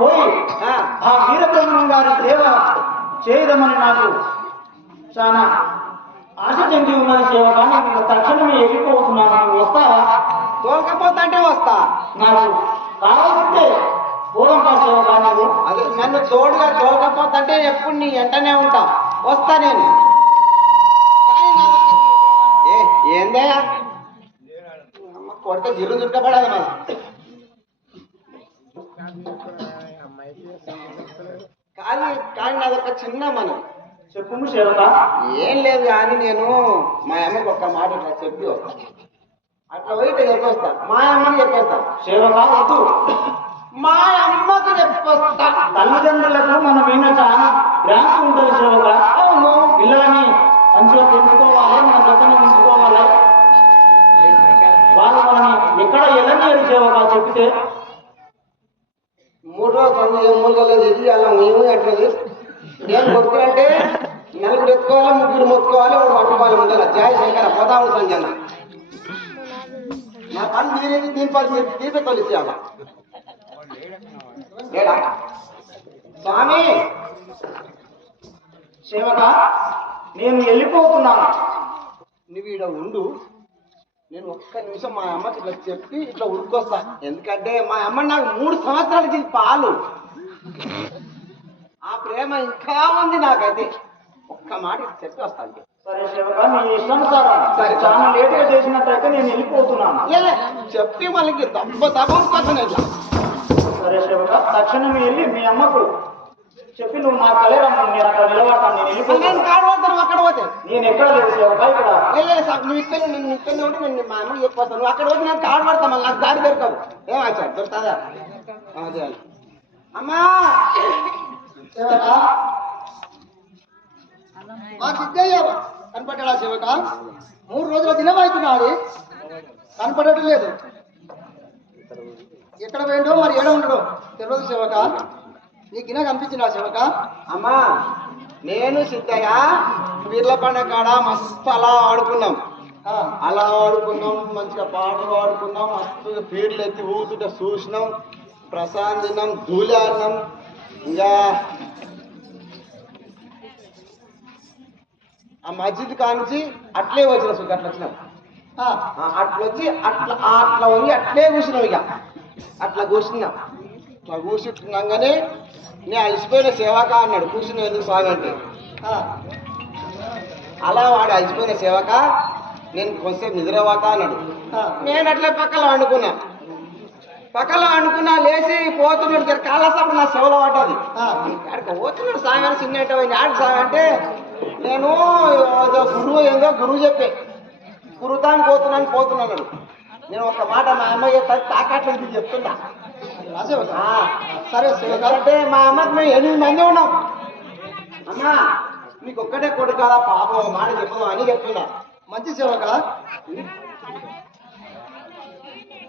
పోయి ఆ వీరబ్రహ్మం గారి సేవ చేయదమని నాకు చాలా ఆశ చెంది ఉన్నది సేవ. కానీ తక్షణమే వెళ్ళిపోతున్నాను. నువ్వు వస్తావా? తోలకపోతా అంటే వస్తా. నాకు కావాల్సిందే పోదంపా సేవ. కానీ అదే నన్ను తోడుగా తోలకపోతా అంటే ఎప్పుడు నీ వెంటనే ఉంటా. వస్తా నేను. ఏందే కొడితే గిర్రు చుట్టపడాలి మన. కానీ నాదొక చిన్న మనం. చెప్పు సేవక. ఏం లేదు కానీ నేను మా అమ్మకి ఒక్క మాట ఇట్లా చెప్పి వస్తా. అట్లా పోయి చెప్పేస్తా. మా అమ్మకి చెప్పేస్తా. సేవక వద్దు, మా అమ్మకు చెప్పొస్తా. తల్లిదండ్రులకు మన మీద చాలా భ్రాంతి ఉంటుంది సేవక. అవును, పిల్లలని మంచిగా పెంచుకోవాలి, మన దగ్గర ఉంచుకోవాలి. వాళ్ళు మనని ఎక్కడ వెళ్ళనియరు సేవక. చెప్తే 3 రోజులు ఏం మూలగలేదు. ఇది అలా మేము ఎట్లది నేను కొడుకులంటే నలుగురు ఎత్తుకోవాలి, ముగ్గురు మొత్తుకోవాలి, ఒకటి పట్టుకోవాలి. ముందర జయ శంకర పదావుడు సంజన. నా పని మీరేది దీని పని మీరు తీపి తొలిసేయాల. స్వామి సేవక, నేను వెళ్ళిపోతున్నాను. నువ్వు ఈడ ఉండు. నేను ఒక్క నిమిషం మా అమ్మకి ఇట్లా చెప్పి ఇట్లా ఉరుకొస్తా. ఎందుకంటే మా అమ్మ నాకు 3 సంవత్సరాల నుంచి పాలు. ఆ ప్రేమ ఇంకా ఉంది నాకైతే. ఒక్క మాట చెప్పి వస్తాను. సరే సేవక, నీ ఇష్టానుసారం. సరే, చాలా లేటుగా చేసినట్లయితే నేను వెళ్ళిపోతున్నాను. చెప్పి మనకి తప్పకుండా ఇట్లా. సరే సేవక, తక్షణం వెళ్ళి మీ అమ్మకు చెప్పి నువ్వు నా కలేరమ్మ, నేను అక్కడ నిలబడతాను. నేను వెళ్ళిపోతాను. కాడబడతాను అక్కడ పోతే. నేను ఎక్కడ లేదు సేవక, ఇక్కడ. నువ్వు ఇక్కడ ఉంటే నేను మా అమ్మకి చెప్పొస్తాను. నువ్వు అక్కడ పోతే నేను కాడబడతాను. మళ్ళీ నాకు దారి దొరకవు. ఏమాచా దొరుకుతుందా? అదే అమ్మా సేవక. మా సిద్ధయ్య కనపడ్డా సేవక. 3 రోజుల దినం అవుతున్నాడు, కనపడటం లేదు. ఎక్కడ పోయిండో మరి ఏడ ఉండడు తెలియదు సేవక. నీకు గిన కనిపించిన సేవక. అమ్మా నేను సిద్ధయ్య వీర్ల పండుగ కాడ మస్తు అలా ఆడుకున్నాం. అలా ఆడుకున్నాం, మంచిగా పాటలు ఆడుకున్నాం, మస్తు పీర్లు ఎత్తి ఊతుంటే చూసినాం, ప్రసాదం తిన్నాం, ధూళి ఆడినాం. ఇంకా ఆ మస్జిద్ కానించి అట్లే వచ్చిన సుఖ అట్లా వచ్చినాం. అట్లా వచ్చి అట్లా వంగి అట్లే కూర్చున్నాం. ఇక అట్లా కూర్చున్నాం. అట్లా కూర్చుంటున్నాగానే నేను అలసిపోయిన సేవక అన్నాడు. కూర్చున్నావు ఎందుకు స్వామి అంటే, అలా వాడు అలసిపోయిన సేవక నేను కొంచెంసేపు నిద్రవాక అన్నాడు. నేను అట్లే పక్కలో వండుకున్నా. లేచి పోతున్నాడు. కాలసప్పుడు నా సేవలో పడ్డది. అక్కడికి పోతున్నాడు స్వామి అని చిన్న ఆడు స్వామి అంటే నేను గురువు చెప్పే గురుతానికి పోతున్నాను. నేను ఒక మాట మా అమ్మాయి తాకట్లేదు చెప్తున్నా. సరే అంటే మా అమ్మకి మేము 8 మంది ఉన్నాం. అమ్మా నీకు ఒక్కటే కొడుకు కదా పాపం మాట చెప్తున్నాం అని చెప్తున్నా. మంచి సేవక.